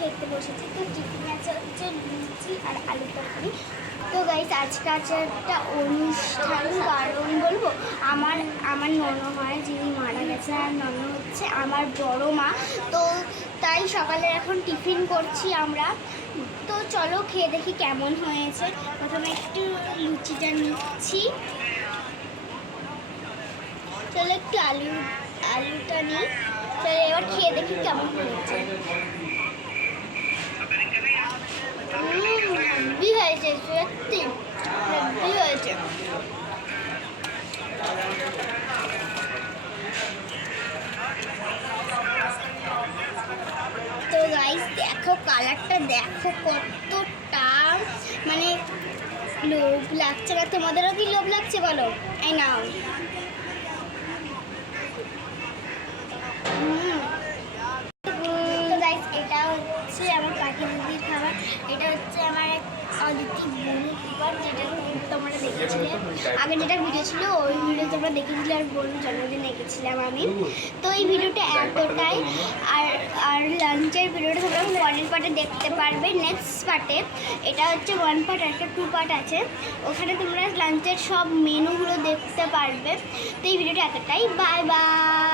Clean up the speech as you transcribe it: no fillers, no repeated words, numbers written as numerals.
খেতে বসেছি। তো টিফিন আছে হচ্ছে লুচি আর আলু তরকারি। তো গাইস আজকে আছে একটা অনুষ্ঠান, কারণ বলবো আমার আমার ননদ হয় যিনি মারা গেছে, আর ননদ হচ্ছে আমার বড় মা। তো তাই সকালে এখন টিফিন করছি আমরা। তো চলো খেয়ে দেখি কেমন হয়েছে। প্রথমে একটু লুচিটা নিচ্ছি, চলো একটু আলুটা নিই। চলো এবার খেয়ে দেখি কেমন হয়েছে। হেভি হয়েছে, সত্যি হেভি হয়েছে। তো গাইস দেখো কালারটা দেখো কতটা, মানে লোভ লাগছে না? তোমাদেরও কি লোভ লাগছে বলো? এই নাও। তো গাইস এটা হচ্ছে আমার কাকি দিদির খাবার। এটা হচ্ছে আমার এক অদিতি বোনের খাবার, যেটা তোমরা দেখেছিলে আগে, যেটা ভিডিও ছিল ওই ভিডিও তোমরা দেখেছিলে, আর বোনের জন্মদিনে দেখেছিলাম আমি। তো এই ভিডিওটা এতটাই। আর লাঞ্চের ভিডিওটা তোমরা পরের পার্টে দেখতে পারবে, নেক্সট পার্টে। এটা হচ্ছে 1 পার্ট, একটা 2 পার্ট আছে, ওখানে তোমরা লাঞ্চের সব মেনুগুলো দেখতে পারবে। তো এই ভিডিওটা এতটাই, বাই বাই।